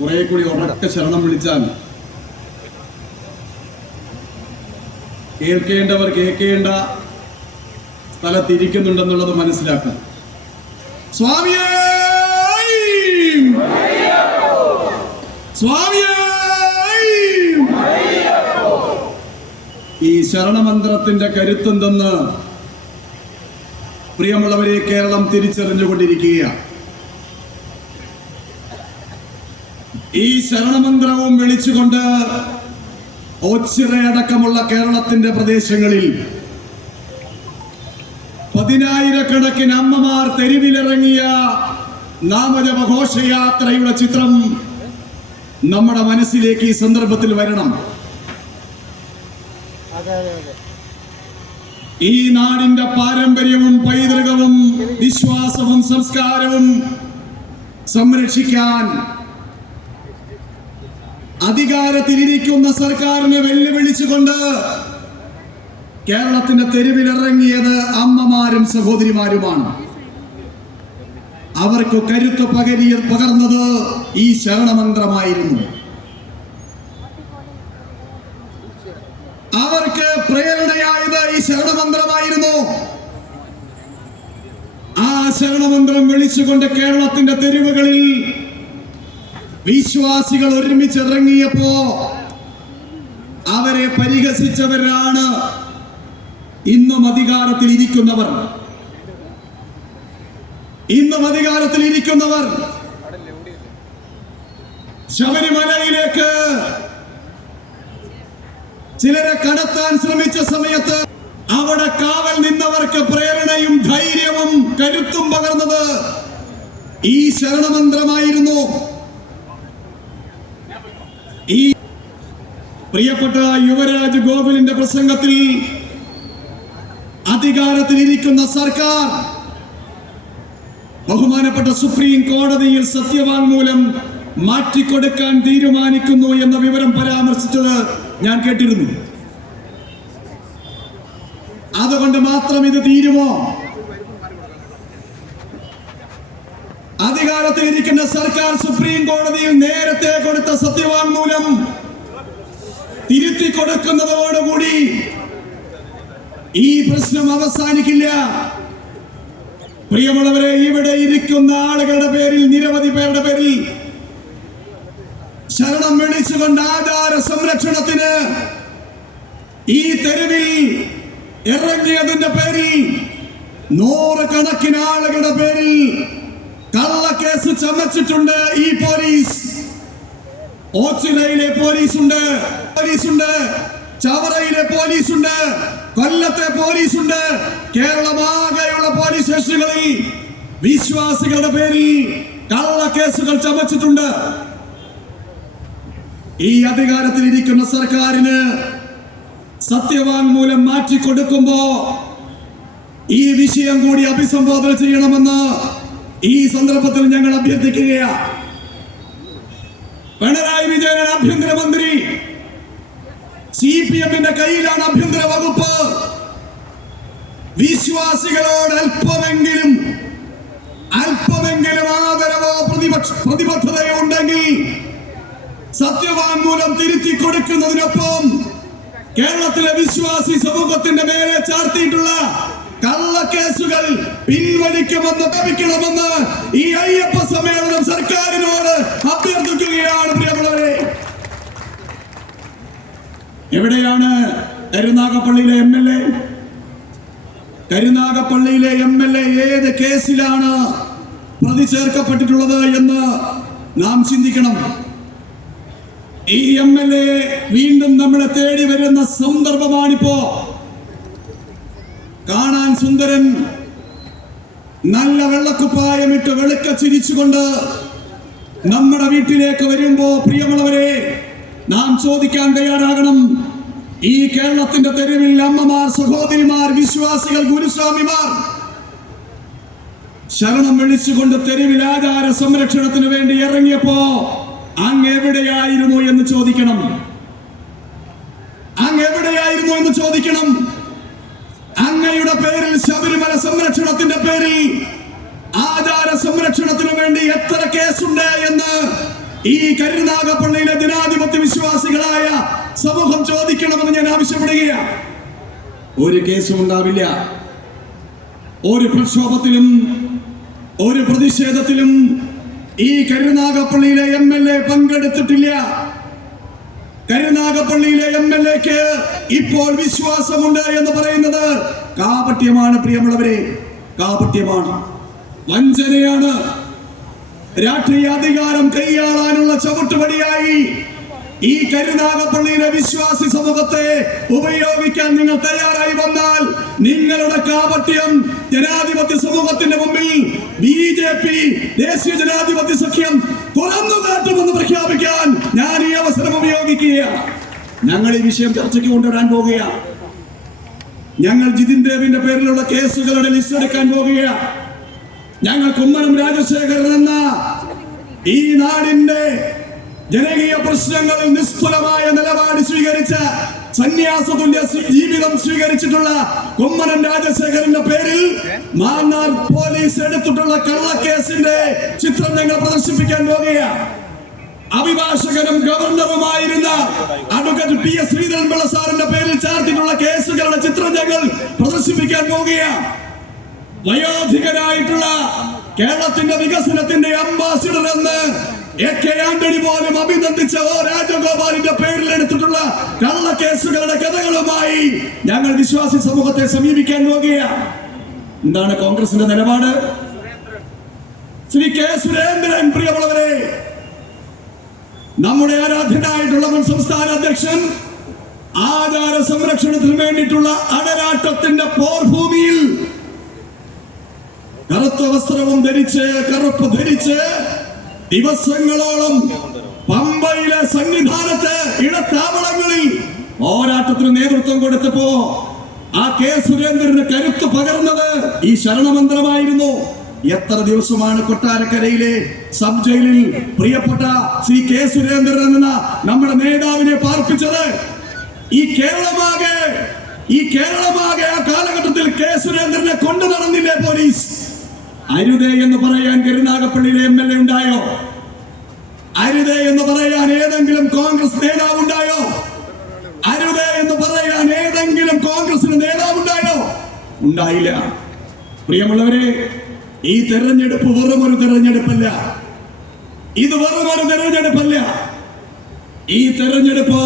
കുറെ കൂടി ഉറക്കെ ശരണം വിളിച്ചാൽ കേൾക്കേണ്ടവർ കേൾക്കേണ്ട സ്ഥലത്തിരിക്കുന്നുണ്ടെന്നുള്ളത് മനസ്സിലാക്കാം. സ്വാമിയേ സ്വാമിയേ. ഈ ശരണമന്ത്രത്തിന്റെ കരുത്തെന്തെന്ന് പ്രിയമുള്ളവരെ കേരളം തിരിച്ചറിഞ്ഞുകൊണ്ടിരിക്കുകയാണ്. ഈ ശരണമന്ത്രവും വിളിച്ചുകൊണ്ട് ഓച്ചിറയടക്കമുള്ള കേരളത്തിന്റെ പ്രദേശങ്ങളിൽ പതിനായിരക്കണക്കിന് അമ്മമാർ തെരുവിലിറങ്ങിയ നാമജപഘോഷയാത്രയുടെ ചിത്രം നമ്മുടെ മനസ്സിലേക്ക് ഈ സന്ദർഭത്തിൽ വരണം. ഈ നാടിന്റെ പാരമ്പര്യവും പൈതൃകവും വിശ്വാസവും സംസ്കാരവും സംരക്ഷിക്കാൻ അധികാരത്തിലിരിക്കുന്ന സർക്കാരിനെ വെല്ലുവിളിച്ചുകൊണ്ട് കേരളത്തിന്റെ തെരുവിലിറങ്ങിയത് അമ്മമാരും സഹോദരിമാരുമാണ്. അവർക്ക് കരുത്ത് പകർന്നത് ഈ ശരണമന്ത്രമായിരുന്നു. അവർക്ക് പ്രേരണയായത് ഈ ശരണമന്ത്രമായിരുന്നു. ആ ശരണമന്ത്രം വിളിച്ചുകൊണ്ട് കേരളത്തിന്റെ തെരുവുകളിൽ വിശ്വാസികൾ ഒരുമിച്ചിറങ്ങിയപ്പോ അവരെ പരിഹസിച്ചവരാണ് ഇന്നും അധികാരത്തിലിരിക്കുന്നവർ. ശബരിമലയിലേക്ക് ചിലരെ കടത്താൻ ശ്രമിച്ച സമയത്ത് അവിടെ കാവൽ നിന്നവർക്ക് പ്രേരണയും ധൈര്യവും കരുത്തും പകർന്നത് ഈ ശരണമന്ത്രമായിരുന്നു. ഈ പ്രിയപ്പെട്ട യുവരാജ് ഗോകുലിന്റെ പ്രസംഗത്തിൽ അധികാരത്തിലിരിക്കുന്ന സർക്കാർ ബഹുമാനപ്പെട്ട സുപ്രീം കോടതിയിൽ സത്യവാങ്മൂലം മാറ്റിക്കൊടുക്കാൻ തീരുമാനിക്കുന്നു എന്ന വിവരം പരാമർശിച്ചത് ഞാൻ കേട്ടിരുന്നു. അതുകൊണ്ട് മാത്രം ഇത് തീരുമോ? അധികാരത്തിലിരിക്കുന്ന സർക്കാർ സുപ്രീം കോടതിയിൽ നേരത്തെ കൊടുത്ത സത്യവാങ്മൂലം തിരുത്തി കൊടുക്കുന്നതോടുകൂടി ഈ പ്രശ്നം അവസാനിക്കില്ല. പ്രിയമുള്ളവരെ, ഇവിടെ ഇരിക്കുന്ന ആളുകളുടെ പേരിൽ, നിരവധി പേരുടെ പേരിൽ ശരണം വിളിച്ചുകൊണ്ട് ആചാര സംരക്ഷണത്തിന് ഈ തെരുവിൽ ഇറങ്ങിയതിന്റെ പേരിൽ നൂറുകണക്കിന് ആളുകളുടെ പേരിൽ കള്ളക്കേസ് ചമച്ചിട്ടുണ്ട് ഈ പോലീസ്. ഓച്ചിറയിലെ പോലീസുണ്ട്, ചവറയിലെ പോലീസുണ്ട്, കൊല്ലത്തെ പോലീസുണ്ട്. കേരളമാകെയുള്ള പോലീസ് സ്റ്റേഷനുകളിൽ വിശ്വാസികളുടെ പേരിൽ കള്ളക്കേസുകൾ ചമച്ചിട്ടുണ്ട്. ഈ അധികാരത്തിലിരിക്കുന്ന സർക്കാരിന് സത്യവാങ്മൂലം മാറ്റിക്കൊടുക്കുമ്പോ ഈ വിഷയം കൂടി അഭിസംബോധന ചെയ്യണമെന്ന് ഈ സന്ദർഭത്തിൽ ഞങ്ങൾ അഭ്യർത്ഥിക്കുകയാണ്. പിണറായി വിജയൻ ആഭ്യന്തരമന്ത്രി, CPM-ന്റെ കയ്യിലാണ് ആഭ്യന്തര വകുപ്പ്. വിശ്വാസികളോട് അല്പമെങ്കിലും ആദരവോ പ്രതിബദ്ധതയോ ഉണ്ടെങ്കിൽ സത്യവാങ്മൂലം തിരുത്തി കൊടുക്കുന്നതിനൊപ്പം കേരളത്തിലെ വിശ്വാസി സമൂഹത്തിന്റെ മേലെ ചാർത്തിയിട്ടുള്ള കള്ളക്കേസുകൾ പിൻവലിക്കണമെന്ന് ഈ അയ്യപ്പ സമ്മേളനം സർക്കാരിനോട് അഭ്യർത്ഥിക്കുകയാണ്. പ്രിയമുള്ളവരെ, എവിടെയാണ് കരുനാഗപ്പള്ളിയിലെ MLA? കരുനാഗപ്പള്ളിയിലെ MLA ഏത് കേസിലാണ് പ്രതി ചേർക്കപ്പെട്ടിട്ടുള്ളത് എന്ന് നാം ചിന്തിക്കണം. ഈ MLA വീണ്ടും നമ്മളെ തേടി വരുന്ന സന്ദർഭമാണിപ്പോ. കാണാൻ സുന്ദരൻ, നല്ല വെള്ളക്കുപ്പായമിട്ട് വെളുക്ക ചിരിച്ചുകൊണ്ട് നമ്മുടെ വീട്ടിലേക്ക് വരുമ്പോ, പ്രിയമുള്ളവരെ, നാം ചോദിക്കാൻ തയ്യാറാകണം, ഈ കേരളത്തിന്റെ തെരുവിൽ അമ്മമാർ, സഹോദരിമാർ, വിശ്വാസികൾ, ഗുരുസ്വാമിമാർ ശരണം വിളിച്ചുകൊണ്ട് തെരുവിൽ ആചാര സംരക്ഷണത്തിന് വേണ്ടി ഇറങ്ങിയപ്പോ അങ്ങ് എവിടെയായിരുന്നു എന്ന് ചോദിക്കണം. അങ്ങയുടെ പേരിൽ, ശബരിമല സംരക്ഷണത്തിന്റെ പേരിൽ, ആചാര സംരക്ഷണത്തിന് വേണ്ടി എത്ര കേസുണ്ട് എന്ന് ഈ കരുനാഗപ്പള്ളിയിലെ ജനാധിപത്യ വിശ്വാസികളായ സമൂഹം ചോദിക്കണമെന്ന് ഞാൻ ആവശ്യപ്പെടുകയാണ്. ഒരു കേസും ഉണ്ടാവില്ല. ഒരു പ്രക്ഷോഭത്തിലും ഒരു പ്രതിഷേധത്തിലും ഈ കരുനാഗപ്പള്ളിയിലെ MLA പങ്കെടുത്തിട്ടില്ല. കരുനാഗപ്പള്ളിയിലെ MLAക്ക് ഇപ്പോൾ വിശ്വാസമുണ്ട് എന്ന് പറയുന്നത് കാപട്യമാണ്. പ്രിയമുള്ളവരെ, കാപട്യമാണ്, വഞ്ചനയാണ്. രാഷ്ട്രീയ അധികാരം കൈയാളാനുള്ള ചവിട്ടുപടിയായി ഈ കരുനാഗപ്പള്ളിയിലെ വിശ്വാസി സമൂഹത്തെ ഉപയോഗിക്കാൻ നിങ്ങൾ തയ്യാറായി വന്നാൽ നിങ്ങളുടെ കാപട്യം ജനാധിപത്യ സമൂഹത്തിന്റെ മുമ്പിൽ BJP ദേശീയ ജനാധിപത്യ സഖ്യം തുറന്നു കാട്ടുമെന്ന് പ്രഖ്യാപിക്കാൻ ഞാൻ ഈ അവസരം ഉപയോഗിക്കുകയാണ്. ഞങ്ങൾ ഈ വിഷയം ചർച്ചയ്ക്ക് കൊണ്ടുവരാൻ പോകുകയാണ്. ഞങ്ങൾ ജിതിൻ ദേവിന്റെ പേരിലുള്ള കേസുകളുടെ ലിസ്റ്റ് എടുക്കാൻ പോകുകയാണ്. ഞങ്ങൾ കുമ്മനം രാജശേഖരൻ എന്ന ഈ നാടിന്റെ ജനകീയ പ്രശ്നങ്ങളിൽ നിസ്തുലമായ നിലപാട് സ്വീകരിച്ച സന്യാസതുല്യ ജീവിതം സ്വീകരിച്ചിട്ടുള്ള കുമ്മനം രാജശേഖരന്റെ പേരിൽ മാന്നാർ പോലീസ് എടുത്തിട്ടുള്ള കള്ളക്കേസിന്റെ ചിത്രം ഞങ്ങൾ പ്രദർശിപ്പിക്കാൻ പോകുകയാണ്. അഭിഭാഷകനും ഗവർണറുമായിരുന്ന അഡ്വക്കേറ്റ് PS ശ്രീധരൻപിള്ള സാറിന്റെ പേരിൽ ചാർത്തിയിട്ടുള്ള കേസുകളുടെ ചിത്രം ഞങ്ങൾ പ്രദർശിപ്പിക്കാൻ പോകുകയാണ്. വയോധികരായിട്ടുള്ള കേരളത്തിന്റെ വികസനത്തിന്റെ അംബാസിഡർ എന്ന് AK ആന്റണി പോലും അഭിനന്ദിച്ച രാജഗോപാലിന്റെ പേരിൽ എടുത്തിട്ടുള്ള കള്ളക്കേസുകളുടെ കഥകളുമായി ഞങ്ങൾ വിശ്വാസി സമൂഹത്തെ സമീപിക്കാൻ പോകുകയാണ്. എന്താണ് കോൺഗ്രസിന്റെ നിലപാട്? ശ്രീ K സുരേന്ദ്രൻ, പ്രിയമുള്ളവരെ, നമ്മുടെ ആരാധ്യനായിട്ടുള്ള മുൻ സംസ്ഥാന അധ്യക്ഷൻ ആചാര സംരക്ഷണത്തിന് വേണ്ടിയിട്ടുള്ള അടരാട്ടത്തിന്റെ പോർഭൂമിയിൽ കറുത്ത വസ്ത്രവും ധരിച്ച് കറുപ്പ് ധരിച്ച് ദിവസങ്ങളോളം പമ്പയിലെ സന്നിധാനത്ത് ഇടത്താവളങ്ങളിൽ പോരാട്ടത്തിന് നേതൃത്വം കൊടുത്തപ്പോ ആ K സുരേന്ദ്രന് കരുത്ത് പകർന്നത് ഈ ശരണമന്ത്രമായിരുന്നു. എത്ര ദിവസമാണ് കൊട്ടാരക്കരയിലെ സബ് ജയിലിൽ പ്രിയപ്പെട്ട ശ്രീ K സുരേന്ദ്രൻ എന്ന നമ്മുടെ നേതാവിനെ പാർപ്പിച്ചത്? ഈ കേരളമാകെ ആ കാലഘട്ടത്തിൽ K സുരേന്ദ്രനെ കൊണ്ടു നടന്നില്ലേ പോലീസ്? അരുതേ എന്ന് പറയാൻ കരുനാഗപ്പള്ളിയിലെ MLA ഉണ്ടായോ? അരുതേ എന്ന് പറയാൻ ഏതെങ്കിലും കോൺഗ്രസ് നേതാവ് ഉണ്ടായോ? അരുതേ എന്ന് പറയാൻ ഏതെങ്കിലും കോൺഗ്രസിന് നേതാവുണ്ടായോ? ഉണ്ടായില്ല. പ്രിയമുള്ളവരെ, ഈ തെരഞ്ഞെടുപ്പ് വെറും ഒരു തെരഞ്ഞെടുപ്പല്ല. ഇത് വെറും ഒരു തെരഞ്ഞെടുപ്പല്ല. ഈ തെരഞ്ഞെടുപ്പ്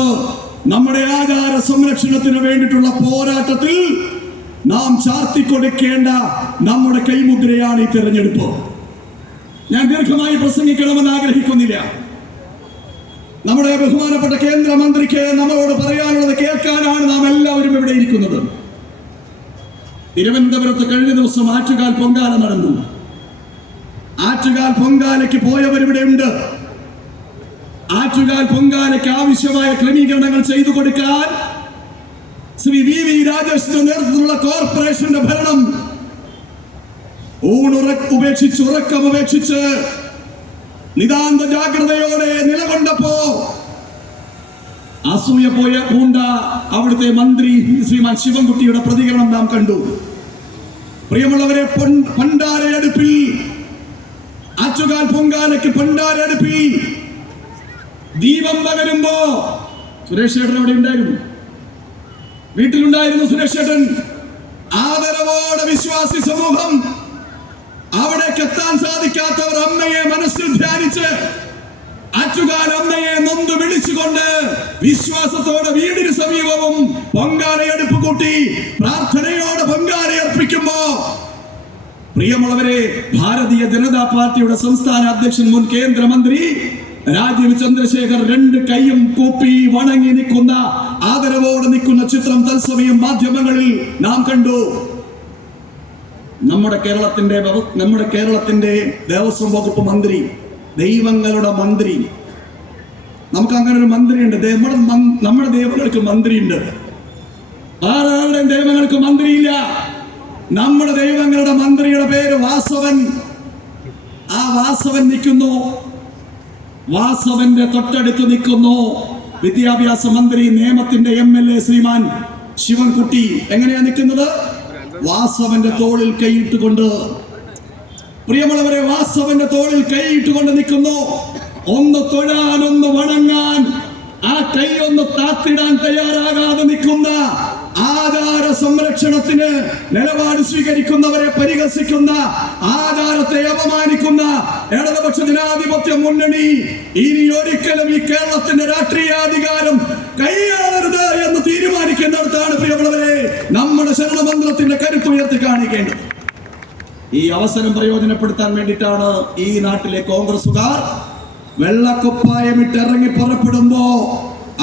നമ്മുടെ ആചാര സംരക്ഷണത്തിന് വേണ്ടിയിട്ടുള്ള പോരാട്ടത്തിൽ നാം ചാർത്തിക്കൊടുക്കേണ്ട നമ്മുടെ കൈമുദ്രയാണ് ഈ തെരഞ്ഞെടുപ്പ്. ഞാൻ ദീർഘമായി പ്രസംഗിക്കണമെന്ന് ആഗ്രഹിക്കുന്നില്ല. നമ്മുടെ ബഹുമാനപ്പെട്ട കേന്ദ്രമന്ത്രിക്ക് നമ്മളോട് പറയാനുള്ളത് കേൾക്കാനാണ് നാം എല്ലാവരും ഇവിടെ ഇരിക്കുന്നത്. തിരുവനന്തപുരത്ത് കഴിഞ്ഞ ദിവസം ആറ്റുകാൽ പൊങ്കാല നടന്നു. ആറ്റുകാൽ പൊങ്കാലയ്ക്ക് പോയവരിവിടെ ഉണ്ട്. ആറ്റുകാൽ പൊങ്കാലയ്ക്ക് ആവശ്യമായ ക്രമീകരണങ്ങൾ ചെയ്തു കൊടുക്കാൻ ശ്രീ VV രാജേഷിന്റെ നേതൃത്വത്തിലുള്ള കോർപ്പറേഷന്റെ ഭരണം ഉറക്കം ഉപേക്ഷിച്ച് നിതാന്ത ജാഗ്രതയോടെ നിലകൊണ്ടപ്പോ അസൂയ പൂണ്ട അവിടുത്തെ മന്ത്രി ശ്രീമാൻ ശിവൻകുട്ടിയുടെ പ്രതികരണം നാം കണ്ടു. പ്രിയമുള്ളവരെ, പണ്ടാരയടുപ്പിൽ ആറ്റുകാൽ പൊങ്കാലയ്ക്ക് പണ്ടാരയടുപ്പിൽ ദീപം പകരുമ്പോ സുരേഷ് ചേട്ടൻ അവിടെ ഉണ്ടായിരുന്നു, വീട്ടിലുണ്ടായിരുന്നു സുരേഷ് ചേട്ടൻ. ആദരവോടെ വിശ്വാസി സമൂഹം അവിടേക്ക് എത്താൻ സാധിക്കാത്തവർ അമ്മയെ മനസ്സിൽ ധ്യാനിച്ച് ആറ്റുകാൽ അമ്മയെ നൊന്ത് വിളിച്ചുകൊണ്ട് വിശ്വാസത്തോടെ വീടിന് സമീപവും പൊങ്കാലയെടുപ്പ് കൂട്ടി പ്രാർത്ഥനയോടെ പൊങ്കാലയർപ്പിക്കുമ്പോ, പ്രിയമുള്ളവരെ, ഭാരതീയ ജനതാ പാർട്ടിയുടെ സംസ്ഥാന അധ്യക്ഷൻ മുൻ കേന്ദ്രമന്ത്രി രാജീവ് ചന്ദ്രശേഖർ രണ്ട് കൈയും കൂപ്പി വണങ്ങി നിൽക്കുന്ന, ആദരവോടെ നിൽക്കുന്ന ചിത്രം തത്സമയം മാധ്യമങ്ങളിൽ നാം കണ്ടു. നമ്മുടെ കേരളത്തിന്റെ ദേവസ്വം വകുപ്പ് മന്ത്രി, ദൈവങ്ങളുടെ മന്ത്രി, നമുക്ക് അങ്ങനെ ഒരു മന്ത്രിയുണ്ട്. നമ്മുടെ ദൈവങ്ങൾക്ക് മന്ത്രിയുണ്ട്. ആരുടെയും ദൈവങ്ങൾക്ക് മന്ത്രിയില്ല. നമ്മുടെ ദൈവങ്ങളുടെ മന്ത്രിയുടെ പേര് വാസവൻ. ആ വാസവൻ നിൽക്കുന്നു. വാസവന്റെ തൊട്ടടുത്ത് നിൽക്കുന്നു വിദ്യാഭ്യാസ മന്ത്രി, നിയമത്തിന്റെ MLA ശ്രീമാൻ ശിവൻകുട്ടി. എങ്ങനെയാ നിൽക്കുന്നത്? വാസവന്റെ തോളിൽ കൈയിട്ടുകൊണ്ട്. പ്രിയമുള്ളവരെ, വാസവന്റെ തോളിൽ കൈയിട്ടുകൊണ്ട് നിൽക്കുന്നു. ഒന്ന് തൊഴാൻ, ഒന്ന് വണങ്ങാൻ, ആ കൈ ഒന്ന് താത്തിടാൻ തയ്യാറാകാതെ നിൽക്കുന്ന, ആചാര സംരക്ഷണത്തിന് നിലപാട് സ്വീകരിക്കുന്നവരെ പരിഹസിക്കുന്ന, ആചാരത്തെ അപമാനിക്കുന്ന ഇടതുപക്ഷ ജനാധിപത്യ മുന്നണി ഇനി ഒരിക്കലും ഈ കേരളത്തിന്റെ രാഷ്ട്രീയാധികാരം കൈയാളരുത് എന്ന് തീരുമാനിക്കുന്നിടത്താണ് പ്രിയമുള്ളവരെ നമ്മുടെ ശരണമന്ത്രത്തിന്റെ കരുത്ത് ഉയർത്തി കാണിക്കേണ്ടത്. ഈ അവസരം പ്രയോജനപ്പെടുത്താൻ വേണ്ടിയിട്ടാണ് ഈ നാട്ടിലെ കോൺഗ്രസുകാർ വെള്ളക്കുപ്പായമിട്ട് ഇറങ്ങി പുറപ്പെടുമ്പോ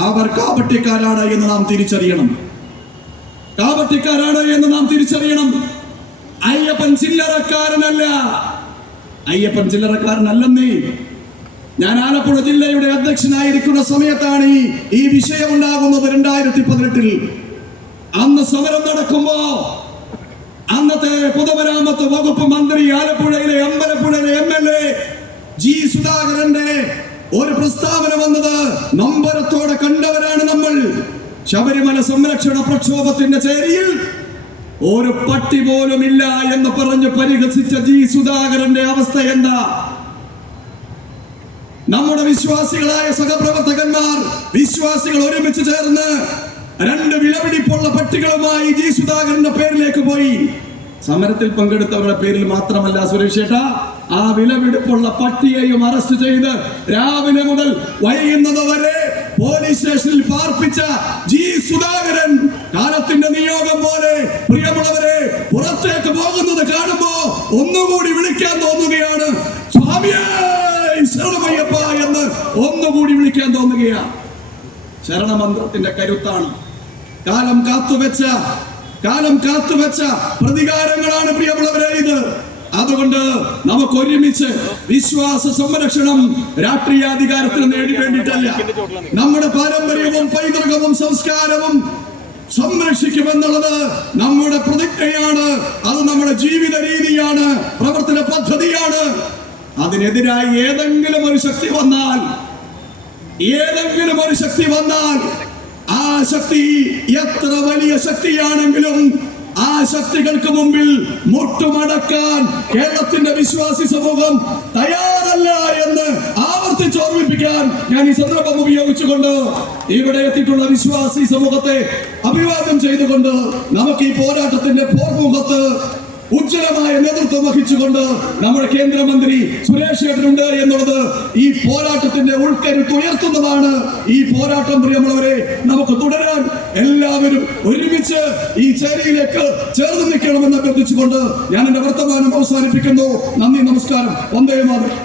അവർ കാപട്യക്കാരാണ് എന്ന് നാം തിരിച്ചറിയണം. കാപട്യക്കാരാണ് എന്ന് നാം തിരിച്ചറിയണം. അയ്യപ്പൻ ചില്ലറക്കാരനല്ല. അയ്യപ്പൻ ചില്ലറക്കാരനല്ലെന്നേ. ഞാൻ ആലപ്പുഴ ജില്ലയുടെ അധ്യക്ഷനായിരിക്കുന്ന സമയത്താണ് ഈ വിഷയം ഉണ്ടാകുന്നത്. 2018 അന്ന് സമരം നടക്കുമ്പോ അന്നത്തെ പൊതുമരാമത്ത് വകുപ്പ് മന്ത്രി, ആലപ്പുഴയിലെ അമ്പലപ്പുഴയിലെ MLA ജി സുധാകരന്റെ ഒരു പ്രസ്താവന വന്നത് നമ്പരത്തോടെ കണ്ടവരാണ് നമ്മൾ. ശബരിമല സംരക്ഷണ പ്രക്ഷോഭത്തിന്റെ ചേരിയിൽ ഒരു പട്ടി പോലും ഇല്ല എന്ന് പറഞ്ഞ് പരിഹസിച്ച ജി സുധാകരന്റെ അവസ്ഥ എന്താ? നമ്മുടെ വിശ്വാസികളായ സഹപ്രവർത്തകന്മാർ, വിശ്വാസികൾ ഒരുമിച്ച് ചേർന്ന് 2 വിലപിടിപ്പുള്ള പട്ടികളുമായി ജി സുധാകരന്റെ പേരിലേക്ക് പോയി. സമരത്തിൽ പങ്കെടുത്തവരുടെ പേരിൽ മാത്രമല്ല സുരേഷേട്ട, ആ വിലപിടിപ്പുള്ള പട്ടിയെയും അറസ്റ്റ് ചെയ്ത് രാവിലെ മുതൽ വൈകുന്നത് വരെ പോലീസ് സ്റ്റേഷനിൽ പാർപ്പിച്ച ജി സുധാകരൻ കാലത്തിന്റെ നിയോഗം പോലെ പ്രിയമുള്ളവരെ പുറത്തേക്ക് പോകുന്നത് കാണുമ്പോ ഒന്നുകൂടി വിളിക്കാൻ തോന്നുകയാണ്. സ്വാമിയേ ശരണമയ്യപ്പ എന്ന് ഒന്നുകൂടി വിളിക്കാൻ തോന്നുകയാണ്. ശരണമന്ത്രത്തിന്റെ കരുത്താണ്. കാലം കാത്തുവെച്ച പ്രതികാരങ്ങളാണ് പ്രിയമുള്ളവരെ ഇത്. അതുകൊണ്ട് നമുക്ക് ഒരുമിച്ച് വിശ്വാസ സംരക്ഷണം രാഷ്ട്രീയാധികാരത്തിന് നേടി വേണ്ടിയിട്ടല്ല, നമ്മുടെ പാരമ്പര്യവും പൈതൃകവും സംസ്കാരവും സംരക്ഷിക്കുമെന്നുള്ളത് നമ്മുടെ പ്രതിജ്ഞയാണ്. അത് നമ്മുടെ ജീവിത രീതിയാണ്, പ്രവർത്തന പദ്ധതിയാണ്. അതിനെതിരായി ഏതെങ്കിലും ഒരു ശക്തി വന്നാൽ ആ ശക്തി എത്ര വലിയ ശക്തിയാണെങ്കിലും ആ ശക്തികൾക്ക് മുമ്പിൽ മുട്ടുമടക്കാൻ കേരളത്തിന്റെ വിശ്വാസി സമൂഹം തയ്യാറല്ല എന്ന് ആവർത്തിച്ചോർമ്മിപ്പിക്കാൻ ഞാൻ ഈ സന്ദർഭം ഉപയോഗിച്ചുകൊണ്ട് ഇവിടെ എത്തിയിട്ടുള്ള വിശ്വാസി സമൂഹത്തെ അഭിവാദ്യം ചെയ്തുകൊണ്ട് നമുക്ക് ഈ പോരാട്ടത്തിന്റെ പോർമുഖത്ത് ഉജ്ജ്വലമായ നേതൃത്വം വഹിച്ചുകൊണ്ട് നമ്മുടെ കേന്ദ്രമന്ത്രി സുരേഷ് ഏട്ടനുണ്ട് എന്നുള്ളത് ഈ പോരാട്ടത്തിന്റെ ഉൾക്കരുത്ത് ഉയർത്തുന്നതാണ്. ഈ പോരാട്ടം പ്രിയമുള്ളവരെ നമുക്ക് തുടരാൻ എല്ലാവരും ഒരുമിച്ച് ഈ ചേരിയിലേക്ക് ചേർന്ന് നിൽക്കണമെന്ന് അഭ്യർത്ഥിച്ചുകൊണ്ട് ഞാൻ എന്റെ വർത്തമാനം അവസാനിപ്പിക്കുന്നു. നന്ദി, നമസ്കാരം. വന്ദേ മാതരം.